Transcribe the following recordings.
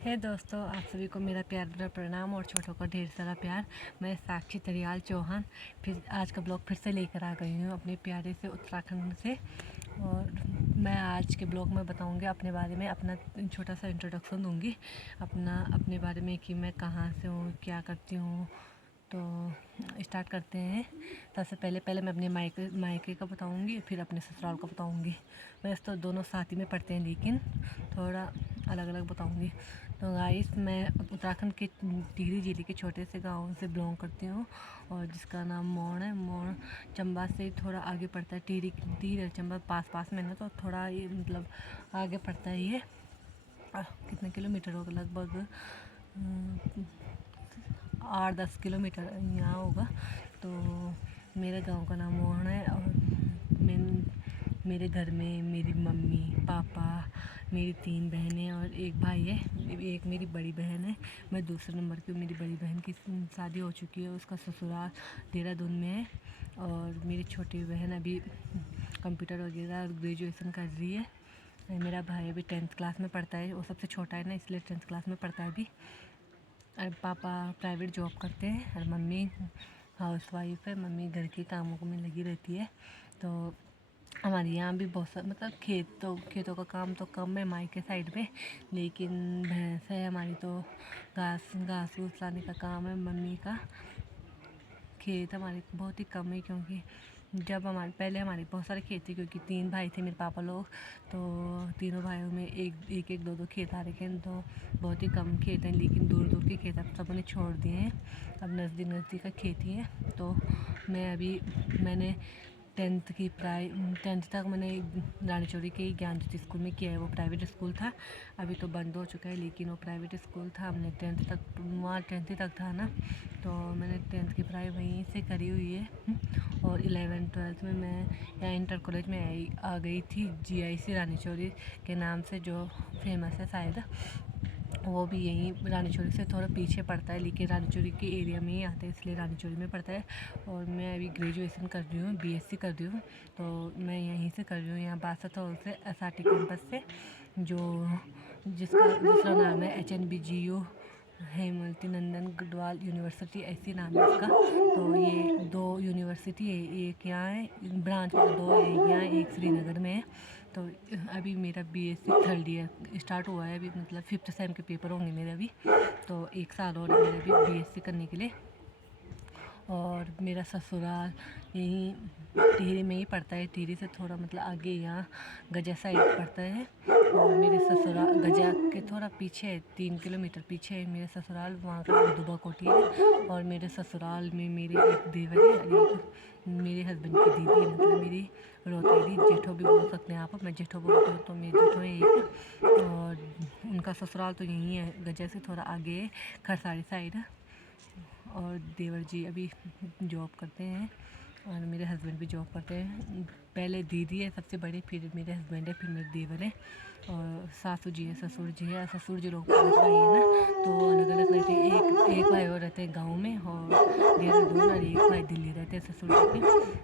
हे दोस्तों, आप सभी को मेरा प्यार भरा प्रणाम और छोटों को ढेर सारा प्यार। मैं साक्षी तरियाल चौहान फिर आज का ब्लॉग फिर से लेकर आ गई हूँ अपने प्यारे से उत्तराखंड से। और मैं आज के ब्लॉग में बताऊँगी अपने बारे में, अपना छोटा सा इंट्रोडक्शन दूँगी अपने बारे में कि मैं कहाँ से हूँ, क्या करती हूँ। तो स्टार्ट करते हैं। सबसे पहले मैं अपने मायके का बताऊंगी, फिर अपने ससुराल का बताऊंगी। वैसे तो दोनों साथ ही में पढ़ते हैं, लेकिन थोड़ा अलग अलग बताऊंगी। तो गाइस, मैं उत्तराखंड के टिहरी ज़िले के छोटे से गांव से बिलोंग करती हूँ, और जिसका नाम मोड़ है। मोड़ चंबा से थोड़ा आगे पड़ता है। टिहरी और चंबा पास में ना, तो थोड़ा ये मतलब आगे पड़ता है। ये कितने किलोमीटर होगा, लगभग 8-10 किलोमीटर यहाँ होगा। तो मेरे गांव का नाम मोहन है। और मेरे घर में मेरी मम्मी पापा, मेरी 3 बहनें और एक भाई है। एक मेरी बड़ी बहन है, मैं दूसरे नंबर की। मेरी बड़ी बहन की शादी हो चुकी है, उसका ससुराल देहरादून में है। और मेरी छोटी बहन अभी कंप्यूटर वगैरह ग्रेजुएशन कर रही है। मेरा भाई अभी 10th क्लास में पढ़ता है, वो सबसे छोटा है ना, इसलिए 10th क्लास में पढ़ता है अभी। और पापा प्राइवेट जॉब करते हैं, और मम्मी हाउसवाइफ है। मम्मी घर के कामों में लगी रहती है। तो हमारे यहाँ भी बहुत सारा मतलब खेतों का काम तो कम है मायके साइड पे, लेकिन भैंस है हमारी, तो घास फूस लाने का काम है मम्मी का। खेत हमारे बहुत ही कम है, क्योंकि जब पहले हमारे बहुत सारे खेत थे, क्योंकि 3 भाई थे मेरे पापा लोग। तो तीनों भाइयों में एक 2 खेत आ रखे हैं, तो बहुत ही कम खेत हैं। लेकिन दूर के खेत अब सबने छोड़ दिए हैं, अब नज़दीक का खेती है। तो मैंने 10th तक मैंने रानीचौरी के ज्ञानज्योति स्कूल में किया है। वो प्राइवेट स्कूल था, अभी तो बंद हो चुका है, लेकिन वो प्राइवेट स्कूल था। हमने 10th तक वहाँ 10th तक था ना, तो मैंने 10th की पढ़ाई वहीं से करी हुई है। और 11th-12th में मैं यहाँ इंटर कॉलेज में आ गई थी, GIC रानीचौरी के नाम से, जो फेमस है शायद। वो भी यहीं रानीचौरी से थोड़ा पीछे पड़ता है, लेकिन रानीचौरी के एरिया में ही आता है, इसलिए रानीचौरी में पड़ता है। और मैं अभी ग्रेजुएशन कर रही हूँ, BSc कर रही हूँ। तो मैं यहीं से कर रही हूँ, यहाँ बासठ हॉल से, SRT कैंपस से, जिसका नाम है HNBGU हेमवती नंदन गढ़वाल यूनिवर्सिटी, ऐसी नाम है इसका। तो ये 2 यूनिवर्सिटी है, एक यहाँ है ब्रांच में, 2 यहाँ, एक श्रीनगर में है। तो अभी मेरा BSc 3rd ईयर स्टार्ट हुआ है अभी, मतलब 5th सेम के पेपर होंगे मेरे अभी। तो 1 साल और है मेरा अभी BSc करने के लिए। और मेरा ससुराल यहीं टिहरी में ही पड़ता है। टिहरी से थोड़ा मतलब आगे यहाँ गजा साइड पड़ता है। और मेरे ससुराल गजा के थोड़ा पीछे 3 किलोमीटर पीछे है मेरा ससुराल, वहाँ का दुबा कोठी है। और मेरे ससुराल में मेरे एक देवर है और एक मेरे हस्बैंड की दीदी है, मतलब मेरी रोतेली जेठो भी बोल सकते हैं आप। मैं जेठो बोलती हूँ, तो मेरी जेठो है एक। और उनका ससुराल तो यहीं है, गजा से थोड़ा आगे खरसाड़ी साइड। और देवर जी अभी जॉब करते हैं, और मेरे हस्बैंड भी जॉब करते हैं। पहले दीदी है सबसे बड़ी, फिर मेरे हस्बैंड है, फिर मेरे देवर है। और सासू जी है, ससुर जी है। ससुर जी लोग 5 भाई है ना, तो अलग अलग रहते हैं। एक भाई और रहते हैं गाँव में, और देहरादून, और एक भाई दिल्ली रहते हैं ससुर जी के।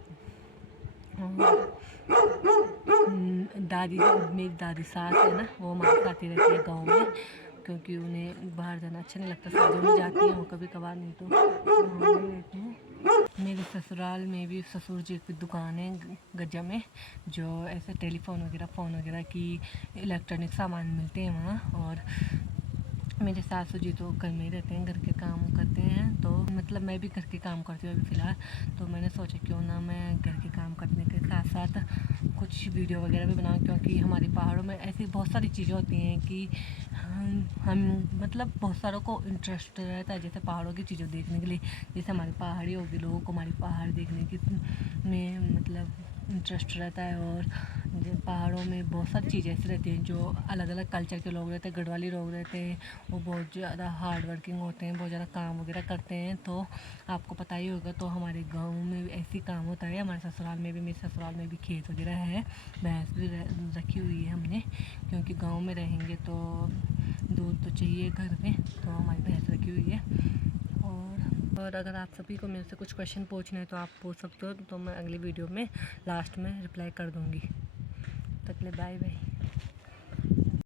मेरी दादी सास है ना, वो हमारे साथ ही रहती है गाँव में, क्योंकि उन्हें बाहर जाना अच्छा नहीं लगता। शादियों में जाती हैं वो कभी कभार, नहीं तो गाँव में रहती हैं। मेरे ससुराल में भी ससुर जी की दुकान है गज्जा में, जो ऐसे फ़ोन वगैरह की इलेक्ट्रॉनिक सामान मिलते हैं वहाँ। और मेरे सासू जी तो घर में ही रहते हैं, घर के काम करते हैं। तो मतलब मैं भी घर के काम करती हूँ अभी फ़िलहाल। तो मैंने सोचा क्यों ना मैं घर के काम करने के साथ साथ कुछ वीडियो वगैरह भी बनाऊँ, क्योंकि हमारे पहाड़ों में ऐसी बहुत सारी चीज़ें होती हैं कि हम मतलब बहुत सारों को इंटरेस्ट रहता है, जैसे पहाड़ों की चीज़ें देखने के लिए। जैसे हमारे पहाड़ी होगी, लोगों को हमारी पहाड़ देखने की में मतलब इंटरेस्ट रहता है। और पहाड़ों में बहुत सारी चीज़ें ऐसी रहती हैं, जो अलग अलग कल्चर के लोग रहते हैं। गढ़वाली लोग रहते हैं, वो बहुत ज़्यादा हार्ड वर्किंग होते हैं, बहुत ज़्यादा काम वगैरह करते हैं। तो आपको पता ही होगा, तो हमारे गांव में भी ऐसी काम होता है। हमारे ससुराल में भी, मेरे ससुराल में भी खेत वगैरह है, भैंस भी रखी हुई है हमने, क्योंकि गांव में रहेंगे तो दूध तो चाहिए घर में, तो हमारी भैंस रखी हुई है। और अगर आप सभी को मेरे से कुछ क्वेश्चन पूछने हैं तो आप पूछ सकते हो, तो मैं अगली वीडियो में लास्ट में रिप्लाई कर दूँगी। तब तक के लिए बाय बाय।